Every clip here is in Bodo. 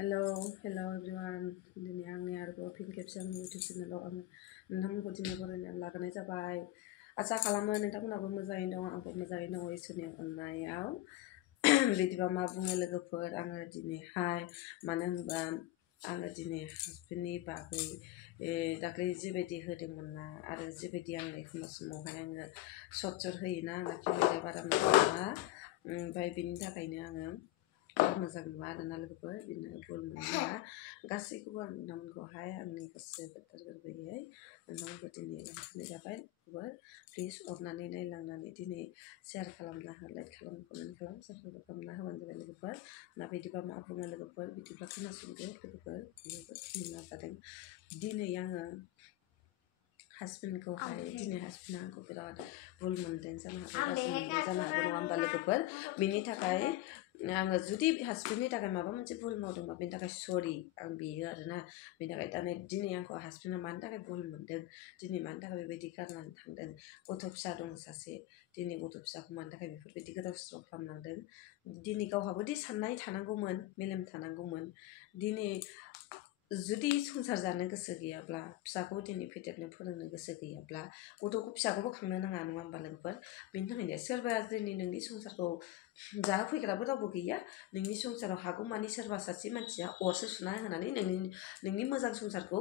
Hello everyone. Dini आंनि आरोबाव फिन खेबसे आंनि YouTube चेनेलाव आं नोंथांमोनखौ दिनै बरायनानै लागायनाय जाबाय। आसा खालामो नोंथांमोनाबो मोजाङैनो दं, आंबो मोजाङैनो दं इसोरनि अननायाव। बिदिबा मा बुङो लोगोफोर, आङो दिनैहाय मानो होनबा आङो दिनै हासबेन्डनि बागै दाख्लै जिबायदि होदोंमोन ना, आरो जिबायदि आङो एखमबा समावहाय आङो सर्ट होयोना, आंना केमेराया बारा मोजां नङा, ओमफ्राय बिनि थाखायनो आङो मोजां नुवा आरोना लोगोफोर, बिदिनो भुल मोनोब्ला गासैखौबो आं नोंथांमोनखौहाय आंनि गोसो गोथार गोरबोयै नोंथांमोनखौ दिनै होनाय जाबाय। प्लिज अननानै नायलांनानै दिनै शेयार खालामना हो, लाइक खालाम, कमेन्ट खालाम, साबस्क्राइब खालामना होबानो जाबाय लोगोफोर। ना बिदिबा मा बुङो लोगोफोर, बिदिब्ला खोनासंदो लोगोफोर। बिदिनो जादों दिनै आङो हासबेन्डखौहाय, दिनै हासबेन्डआ आंखौ बिराद भुल मोनदों जानो हागौ, गाज्रि मोनदों जानो हागौ, नङा होमबा लोगोफोर। बिनि थाखाय आङो जुदि हासबेन्डनि थाखाय माबा मोनसे भुल मावदोंबा बेनि थाखाय सरि आं बेयो आरोना। बेनि थाखाय दिनै आंखौ हासबेन्डआ मानि थाखाय भुल मोनदों, दिनै मानि थाखाय बेबायदि गारनानै थांदों, गथ' फिसा दं सासे, दिनै गथ' फिसाखौ मानि थाखाय बेफोरबायदि गोदाव सोराव खालामनांदों। दिनै गावहाबोदि साननाय थानांगौमोन, मेलेम थानांगौमोन। दिनै जुदि संसार जानो गोसो गैयाब्ला, फिसाखौ दिनै फेदेरनो फोरोंनो गोसो गैयाब्ला, फिसाखौबो खांनो नाङा, नङा होमबा लोगोफोर। बेनि थाखायनो सोरबाया दिनै नोंनि संसारखौ जाहोफैग्राबो रावबो गैया, नोंनि संसाराव हागौमानि सोरबा सासे मानसिया अरसो सुना होनानै नोंनि मोजां संसारखौ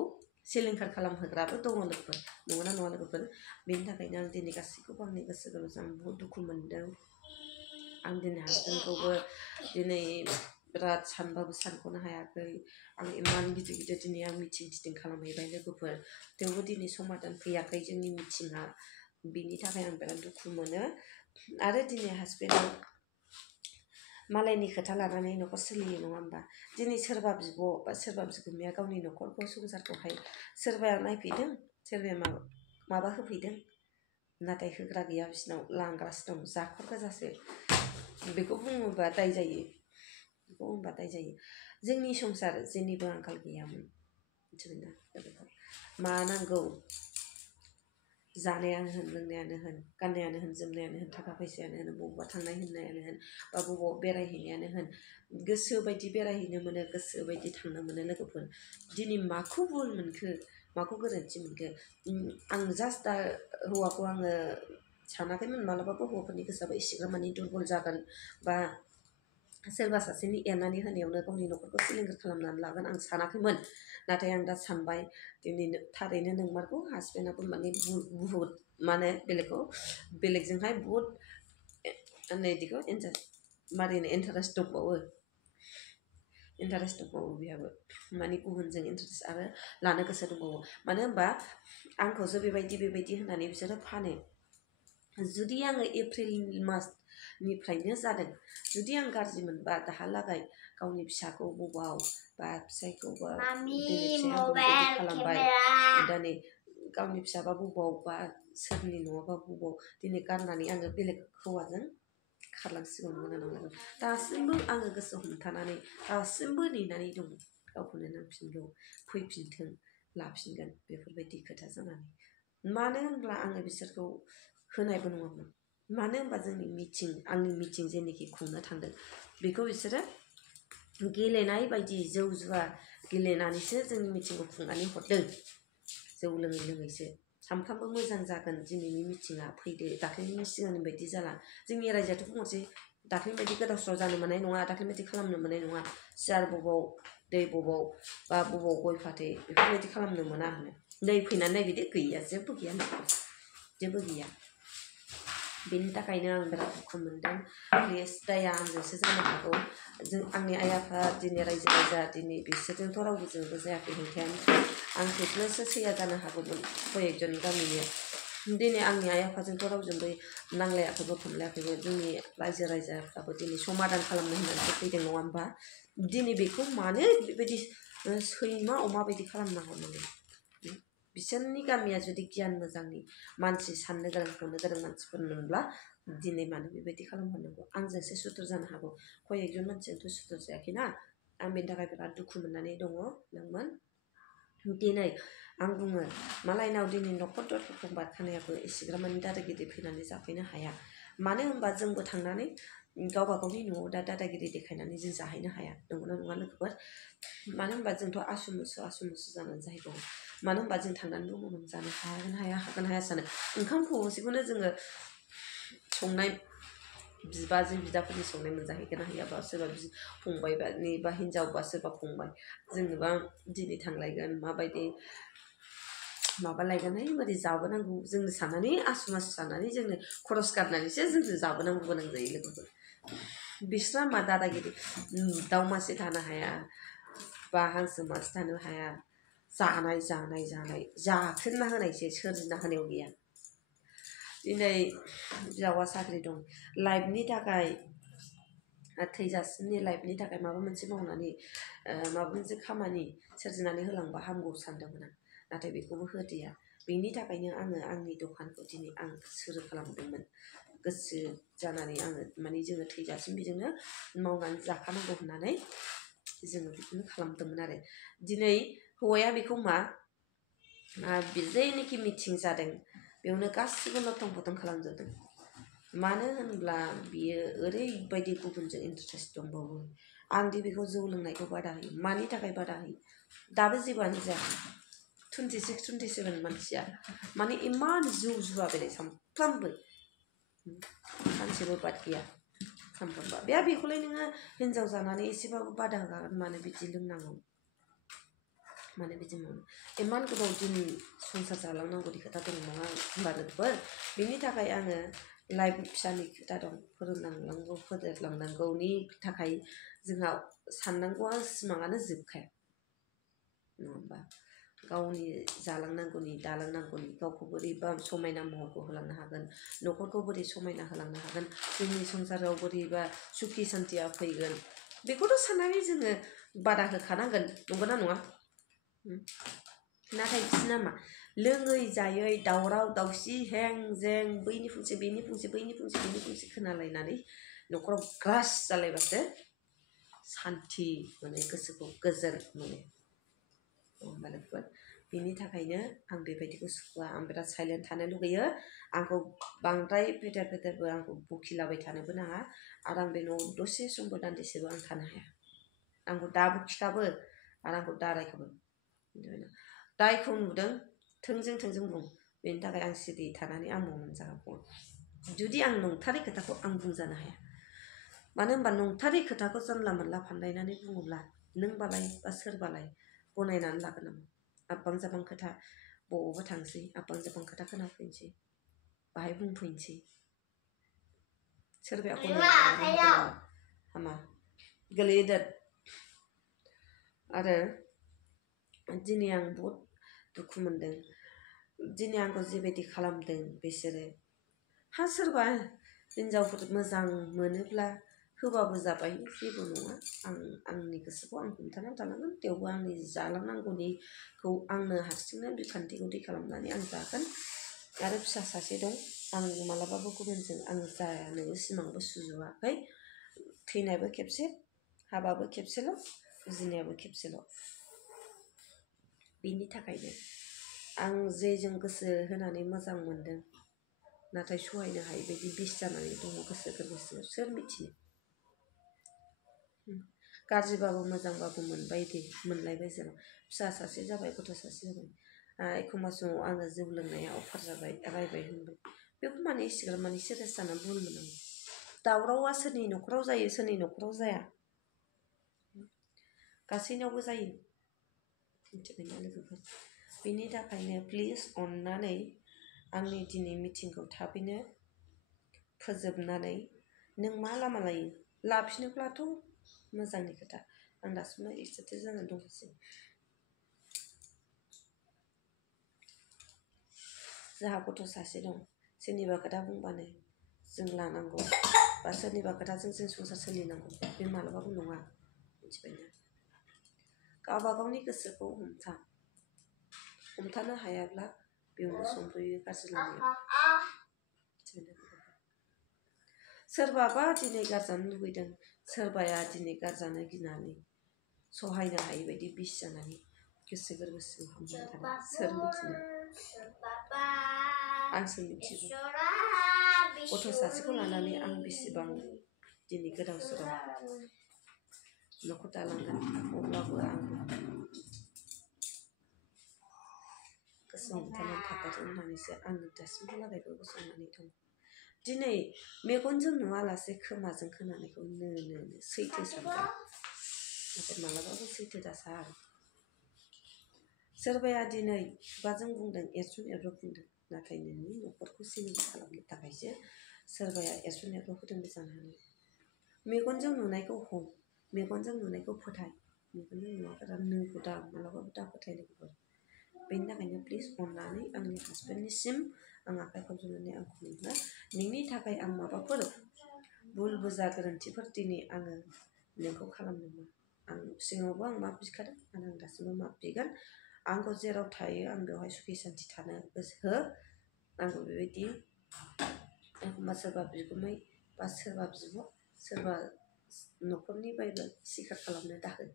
सिलिंखार खालामहोग्राबो दङ लोगोफोर, नंगौना नङा लोगोफोर। बेनि थाखायनो आं दिनै गासैखौबो आंनि गोसो गोरबोजों आं बुहुत दुखु मोनदों। आं दिनै हासबेन्डखौबो दिनै बिराद सानबाबो सानख'नो हायाखै। आं इमान गिदिर गिदिर दिनै आं मिटिं खालामहैबाय लोगोफोर, थेवबो दिनै समाधान फैयाखै जोंनि मिटिङा। बिनि थाखाय आं बिराद दुखु मोनो। आरो दिनै हासबेन्डआ मालायनि खोथा लानानै न'खर सोलियो, नङा होमबा। दिनै सोरबा बिब' बा सोरबा बिगुमाया गावनि न'खरखौ संसारखौहाय सोरबाया नायफैदों, सोरबाया माबा होफैदों, नाथाय होग्रा गैया बिसिनाव, लांग्रासो दं, जाखर गोजासो। बेखौ बुङोबा दाय जायो, बेखौ बुंबा दाय जायो। जोंनि संसार जेनिबो आंखाल गैयामोन, मिथिबायना लोगोफोर। मा नांगौ, जानायानो होन, लोंनायानो होन, गाननायानो होन, जोमनायानो होन, थाखा फैसायानो होन, बबावबा थांनाय होननायानो होन, बा बबावबा बेरायहैनायानो होन, गोसो बायदि बेरायहैनो मोनो, गोसो बायदि थांनो मोनो लोगोफोर। दिनै माखौ भुल मोनखो, माखौ गोरोन्थि मोनखो। आं जास्ट दा हौवाखौ आङो सानाखैमोन मालाबाबो हौवाफोरनि गोसोआबो एसेग्राब मानि दुरबल जागोन, बा सोरबा सासेनि एरनानै होनायावनो गावनि न'खरखौ सिलिंखार खालामनानै लागोन, आं सानाखैमोन। नाथाय आं दा सानबाय, दिनै थारैनो नंमारगौ, हासबेन्डआबो माने बुहुत माने बेलेगजोंहाय बुहुत बिदिखौ इन्टारेस्ट दंबावो, बेहाबो माने गुबुनजों इन्टारेस्ट आरो लानो गोसो दंबावो। मानो होनबा आंखौसो बेबायदि होननानै बिसोरो फानो। जुदि आङो एप्रिल मासनिफ्रायनो जादों, जुदि आं गाज्रि मोनबा दाहालागै गावनि फिसाखौ बबाव, बा फिसायखौबा दिनै फिसाया आंखौ बेबायदि खालामबाय, दिनै गावनि फिसाबा बबाव, बा सोरनि न'आवबा बबाव दिनै गारनानै आङो बेलेग हौवाजों खारलांसिगौ, नंगौना नङा। दासिमबो आङो गोसो हमथानानै दासिमबो नेनानै दं, गावखौनो नांफिनगौ, फैफिनथों, लाफिनगोन, बेफोरबायदि खोथा जानानै। मानो होनब्ला आङो बिसोरखौ होनायबो नङामोन। मानो होनबा आंनि मिटिं जेनोखि खुंनो थांदों, बेखौ बिसोरो गेलेनाय बायदि जौ जुवा गेलेनानैसो जोंनि मिटिंखौ खुंनानै हरदों। जौ लोङै लोङैसो। सानफ्रामबो मोजां जागोन दिनैनि मिटिङा, फैदो, दाख्लैनि सिगांनि बायदि जाला। जोंनि रायजोआथ' बुंहरसै, दाख्लैनि बायदि गोदाव सोराव जानो मोननाय नङा, दाख्लैनि बायदि खालामनो मोननाय नङा, सियार बबाव, दै बबाव, बा बबाव गय फाथै, बेफोरबायदि खालामनो मोना होनो। नै फैनानै नायफैदो, गैया, जेबो गैया, जेबो गैया। बेनि थाखायनो आं बिराद दुखु मोनदों। प्लिज दाया आंजोंसो जानो हागौ। आंनि आइ आफा, दिनै रायजो राजा, दिनै बिसोरजोंथ' रावबोजोंबो जायाखै हेंथायानो। आं खेबनोसो सैया जानो हागौमोन कयेकजन गामिनि। दिनै आंनि आइ आफाजोंथ' रावजोंबो नांलायाखैबो खमलायाखैबो, जोंनि रायजो राजाफ्राबो दिनै समाधान खालामनो होननानैसो फैदों, नङा होमबा। दिनै बेखौ मानो बेबायदि सैमा अमा बायदि खालामना हरनांगौ। बिसोरनि गामिया जुदि गियान मोजांनि मानसि, साननो गोरों, हनो गोरों मानसिफोर मोनब्ला दिनै मानो बेबायदि खालामहरनांगौ। आंजोंसो सुथुर जानो हागौ, कयेकजन मानसिजोंथ' सुथुर जायाखैना। आं बेनि थाखाय बिराद दुखु मोननानै दंमोन। दिनै आं बुङो, मालायनाव दिनै न'खर दरखं बारखानायाबो एसेग्राब मानि दादा गिदिर फैनानै जाफैनो हाया। मानो होनबा जोंबो थांनानै गावबा गावनि न'आव दा दादागिरि देखायनानै जों जाहैनो हाया नंगौना नङा लोगोफोर मानो होनबा जोंथ' आसु मुसु जानानै जाहैबावो मानो होनबा जों थांनानै दङ जानो हागोन हाया सानो ओंखाम खबसेखौनो जोङो संनाय बिबाजों बिदाफोरनि संनाय मोनजाहैगोन ना हैयाबा सोरबा फंबायनि बा हिनजाव बा सोरबा फंबाय जोंनोबा दिनै थांलायगोन माबायदि माबा लायगोनहाय बोरै जाबोनांगौ जोंनो साननानै आसु मासु साननानै जोंनो खरस गारनानैसो जोंनो जाबोनांगौ गोनां जायो लोगोफोर बिस्रा मा दादागिरि दाउ मासे थानो हाया बा हांसो मासे थानो हाया जानाय जाख्रेबना होनायसो सोरजिना होनायाव गैया दिनै बिजावा साख्रि दं लाइफनि थाखाय थैजासिमनि लाइफनि थाखाय माबा मोनसे मावनानै माबा मोनसे खामानि सोरजिनानै होलांबा हामगौ सानदोंमोन आं नाथाय बेखौबो होदिया बेनि थाखायनो आङो आंनि दखानखौ दिनै आं सुरु खालामदोंमोन गोसो जानानै आङो माने जोङो थैजासिम बेजोंनो मावनानै जाखानांगौ होननानै जोङो बेखौनो खालामदोंमोन आरो दिनै हौवाया बेखौ मा जेनोखि मिटिं जादों बेयावनो गासिबो लथं फथं खालामजोबदों मानो होनब्ला बियो ओरैबायदि गुबुनजों इन्टारेस्ट दंबावो आंदि बेखौ जौ लोंनायखौ बादा होयो मानि थाखाय बादा होयो दाबो जेबोआनो जायाखै 26-27 मानसिया माने इमान जौ जुवा बेराय सानफ्रामबो सानसेबो बाद गैया सानफ्रामबो बे बेखौलाय नोङो हिनजाव जानानै एसेबाबो बादा होखागोन मानो बिदि लोंनांगौ मानो बिदि मावनो इमान गोबाव दिन संसार जालांनांगौनि खोथा दं नङा होनबा लोगोफोर बेनि थाखाय आङो लाइफ फिसानि खोथा दं फोरोंलांनांगौ फेदेरलांनांगौनि थाखाय जोंहा साननांगौआ सिमाङानो जोबखाया नङा होमबा गावनि जालांनांगौनि दालांनांगौनि गावखौ बोरैबा समायना महरखौ होलांनो हागोन न'खरखौ बोरै समायना होलांनो हागोन जोंनि संसाराव बोरैबा सुखि सान्थिया फैगोन बेखौथ' साननानै जोङो बादा होखानांगोन नंगौना नङा नाथाय बिसोरना मा लोङै जायै दावराव दावसि हें जें बैनि फंसे बेनि फंसे बैनि फंसे बेनि फंसे खोनालायनानै न'खराव ग्रास जालायबासो सान्थि मोनो गोसोखौ गोजोन मोनो होमबा लोगोफोर बेनि थाखायनो आं बेबायदिखौ सुखुवा आं बिराद साइलेन्ट थानो लुगैयो आंखौ बांद्राय फेदेरबो आंखौ बखिलाबाय थानोबो नाङा आरो आं बे न'आव दसे समबो दान्दिसेबो आं थानो हाया आंखौ दा बखिखाबो आरो आंखौ दा रायखाबो दायखौ नुदों थोंजों बुं बेनि थाखाय आं सिरि थानानै आं मावनानै जागोन जुदि आं नंथारै खोथाखौ आं बुंजानो हाया मानो होनबा नंथारै खोथाखौ जानला मोनला फान्दायनानै बुङोब्ला नोंबालाय बा सोरबालाय गनायनानै लागोन नामा आब्बां जाबां खोथा बबावबा थांसै आब्बां जाबां खोथा खोनाफैनोसै बाहाय बुंफैनोसै सोरबाया गनायनानै हामा गोलैदो आरो दिनै आं बहुद दुखु मोनदों दिनै आंखौ जिबायदि खालामदों बिसोरो सोरबा हिनजावफोर मोजां मोनोब्ला होबाबो जाबाय जेबो नङा आंनि गोसोखौ आं हमथानानै थानांगोन थेवबो आंनि जालांनांगौनिखौ आंनो हारसिंनो बिखान्थिखौ दै खालामनानै आं जागोन आरो फिसा सासे दं आं मालाबाबो गुबुनजों आं जानो सिमांबो सुजुवाखै थैनायबो खेबसे हाबाबो खेबसेल' बुजिनायाबो खेबसेल' बेनि थाखायनो आं जेजों गोसो होनानै मोजां मोनदों नाथाय सहायनो हायै बायदि बिस जानानै दङ गोसो गोरबो सिङाव सोर मिथिनो गाज्रिबाबो मोजांबाबो मोनलायबाय जेराव फिसा सासे जाबाय गथ' सासे जाबाय एखमबा समाव आङो जौ लोंनाया अफार जाबाय रायबाय होनबाय बेखौ माने इसिग्राब माने सिरियास जानानै बुंनो मोनांगौ दावरावआ सोरनि न'खराव जायो सोरनि न'खराव जाया गासैनावबो जायो मिथिबायना लोगोफोर बेनि थाखायनो प्लिज अननानै आंनि दिनै मिटिंखौ थाबैनो फोजोबनानै नों मा लामा लायो लाफिनोब्लाथ' मोजांनि खोथा आं दासिमबो एक्साइटेड जानानै दंगासिनो जोंहा गथ' सासे दं सोरनिबा खोथा बुंबानो जों लानांगौ बा सोरनिबा खोथाजों जों संसार सोलिनांगौ बे मालाबाबो नङा मिथिबायना गावबा गावनि गोसोखौ हमथानो हायाब्ला बेयावनो संफैयो गाज्रि लामायाव सोरबाबा दिनै गारजानो लुबैदों सोरबाया दिनै गारजानो गिनानै सहायनो हायै बायदि बिस जानानै गोसो गोरबो सिङाव हाबनानै थादों सोर मिथिनो आंसो मिथिगौ गथ' सासेखौ लानानै आं बेसेबां दिनै गोदाव सोराव न'खर दालांगोन अब्लाबो आं गोसोआव हमथानानै थाथारगोन होननानैसो आं दासिमहालागैबो गसंनानै दं दिनै मेगनजों नुवालासे खोमाजों खोनानायखौ नो सैथो सानबाय नाथाय मालाबाबो सैथो दासान सोरबाया दिनै खुगाजों बुंदों एरसुन एरब्र बुंदों नाथाय नोंनि न'खरखौ सिलिंखार खालामनो थाखायसो सोरबाया एरसुन एरब्र होदोंबो जानो हागौ मेगनजों नुनायखौ हम मेगनजों नुनायखौ फोथाय मेगनजों नुवाफोरा नोंखौ दा मालाबाबो दा फोथाय लोगोफोर बेनि थाखायनो प्लिज अननानै आंनि हासबेन्डनिसिम आं आखाइ खबजबनानै आं खुलुमो नोंनि थाखाय आं माबाफोर भुल बुजा गोरोन्थिफोर दिनै आङो नोंखौ खालामदोंमोन आं सिगाङावबो आं माफ बिखादों आरो आं दासिमबो माफ बिगोन आंखौ जेराव थायो आं बेवहाय सुखि सान्थि थानो गोसो हो आंखौ बेबायदि एखमबा सोरबा बिगुमै बा सोरबा बिब' सोरबा न'खरनि बायबो सिखार खालामनो दाहो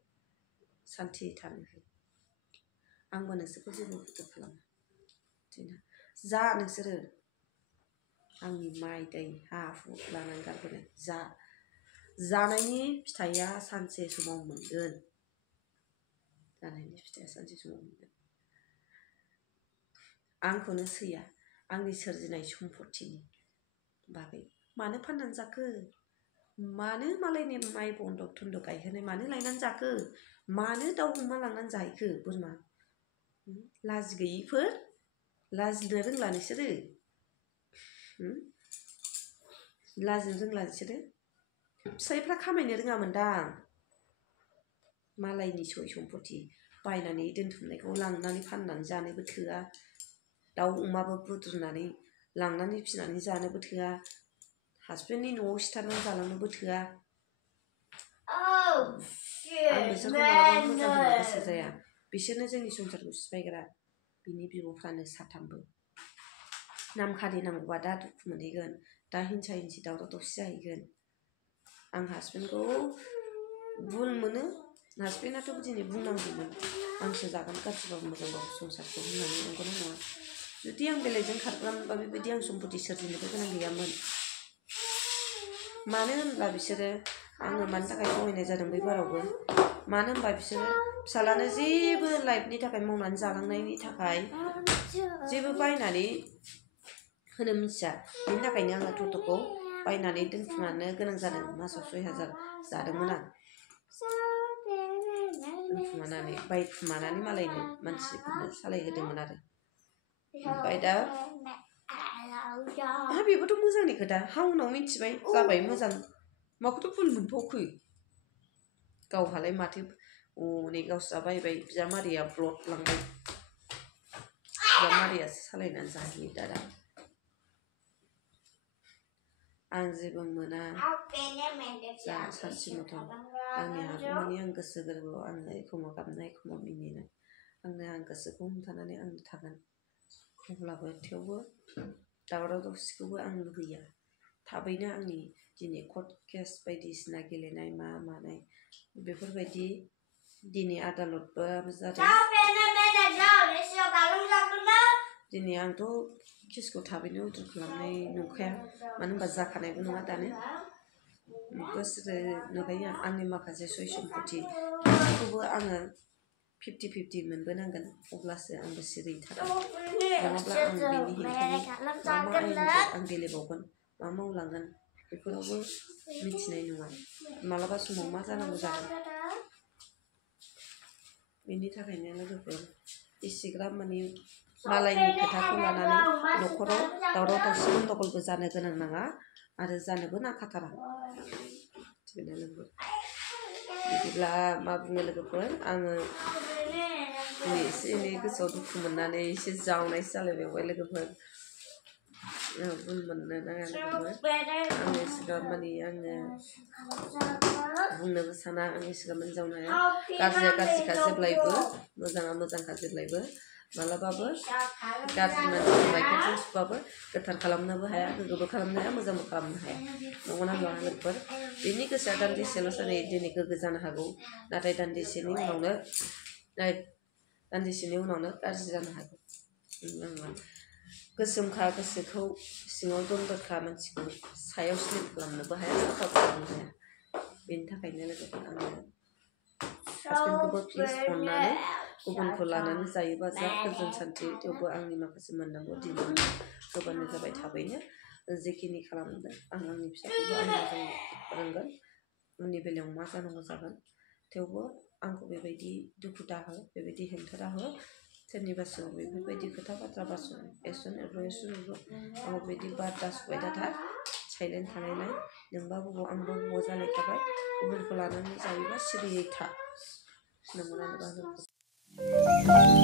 सान्थि थानो हो आंबो नोंसोरखौ जेबो बुद्रुग खालामा दिना जा नोंसोरो आंनि माइ दै हा हु लानानै गारबोनाय जानायनि फिथाइया सानसे समाव मोनगोन जानायनि फिथाइया सानसे समाव मोनगोन आंखौनो सैया आंनि सोरजिनाय सम्पतिनि बागै मानो फाननानै जाखो मानो मालायनि माइ बन्दक थन्दक गायहोनाय मानो लायनानै जाखो मानो दाउ अमा लांनानै जाहैखो बोरमा लाजि गैयिफोर लाजिनो रोंला नोंसोरो लाजिनो रोंला नोंसोरो फिसाइफ्रा खामायनो रोङामोनदां मालायनि सय सम्पति बायनानै दोनथुमनायखौ लांनानै फाननानै जानोबो थोआ दाउ अमाबो बुद्रुनानै लांनानै फिनानै जानोबो थोआ हासबेन्डनि न'आव सिथारनानै जालांनोबो थोआ आं बिसोरखौ मालाबाबो मोजां होननो गोसो जाया बिसोरनो जोंनि संसारखौ सिफायग्रा बिनि बिब'फ्रानो साथामबो नाम खारि नांगौबा दा दुखु मोनहैगोन दा हिंसा हिंसि दावराव दावसि जाहैगोन आं हासबेन्डखौ भुल मोनो हासबेन्डआथ' दिनै बुंनांगौमोन आंसो जागोन गाज्रिबाबो मोजांबाबो संसारखौ होननानै नंगौना नङा जुदि आं बेलेगजों खारग्रामोनबा बेबायदि आं सम्पति सोरजिनोबो गोनां गैयामोन मानो होनब्ला बिसोरो आङो मानि थाखाय थगायनाय जादों बै बारावबो मानो होनबा बिसोरो फिसालानो जेबो लाइफनि थाखाय मावनानै जालांनायनि थाखाय जेबो बायनानै होनो मिथिया बेनि थाखायनो आङो टट'खौ बायनानै दोनखुमानो गोनां जादों मासाव 6000 जादोंमोन आं दोनखुमानानै बायखुमानानै मालायनो मानसिफोरनो सालायहोदोंमोन आरो ओमफ्राय दा बेबोथ' मोजांनि खोथा उनाव मिथिबाय जाबाय मोजां माखौथ' भुल मोनबावखो गावहालाय माथो हनै गावस्रा बायबाय बिजामादैया ब्लड लांबाय बिजामादैयासो सालायनानै जाहैयो दादा आं जेबो मोना जा सानसे मथन आंनि हागौमानि आं गोसो गोरबोआव आङो एखमबा गाबनाय एखमबा मिनिनाय आं गोसोखौ हमथानानै आं थागोन अब्लाबो थेवबो दावराव दावसिखौबो आं लुबैया थाबैनो आंनि दिनै कर्ट केस बायदिसिना गेलेनाय मानाय बेफोरबायदि दिनै आदालतबो जादों दिनै आंथ' केसखौ थाबैनो उद्र खालामनाय नंखाया मानो होनबा जाखानायबो नङा दानो बोसोर नुबाय आंनि माखासे सय सम्पति गासैखौबो आङो 50-50 मोनबोनांगोन अब्लासो आंबो सिरियै थागोन नङाब्ला आं बेनि हेंथायै मा आयेनजों आं गेलेबावगोन मा मावलांगोन बेफोरावबो मिथिनाय नङा मालाबा समाव मा जानांगौ जागोन बेनि थाखायनो लोगोफोर इसिग्राब माने मालायनि खोथाखौ लानानै न'खराव दावराव दावसि गन्दगलबो जानो गोनां नाङा आरो जानोबो नांखाथारा बिदिब्ला मा बुङो लोगोफोर आङो एसे एनै गोसोआव दुखु मोननानै एसे जावनायसो जालायबाय लोगोफोर भुल मोननो नाङा लोगोफोर आङो एसेग्राब माने आङो बुंनोबो साना आं एसेग्राब माने जावनो हाया गाज्रिया गाज्रिखा जेब्लायबो मोजाङा मोजांखा जेब्लायबो मालाबाबो गाज्रि मानसिनि गाइखेरजों सुबाबो गोथार खालामनोबो हाया गोग्गोबो खालामनो हाया मोजांबो खालामनो हाया नंगौना नङा लोगोफोर बेनि गोसोआ दान्दिसेल'सो दिनै गोग्गो जानो हागौ नाथाय दान्दिसेनि उनावनो गाज्रि जानो हागौ गोसोमखा गोसोखौ सिङाव दन्दरखा मानसिखौ सायाव स्लिम खालामनोबो हाया साफा खालामनो हाया बेनि थाखायनो लोगोफोर आङो हासबेन्डखौबो प्लिज अननानै गुबुनखौ लानानै जायोबा जा गोजोन सान्थि थेवबो आंनि माखासे मोननांगौ दिनावनो होबानो जाबाय थाबैनो जेखिनि खालामदों आं आंनि फिसाखौबो आं मोजां फोरोंगोन उननि बेलायाव मा जानांगौ जागोन थेवबो आंखौ बेबायदि दुखु दाहो बेबायदि हेंथा दाहो सोरनिबा सिगाङाव बेफोरबायदि खोथा बाथ्रा बासन एसन आंखौ बिदि बार दासुबाय दाथा साइलेन्ट थानायलाय नोंबा बबाव आंबो बबाव जालायखाबाय गुबुनखौ लानानै जायोबा सिरियै था नंगौना नङा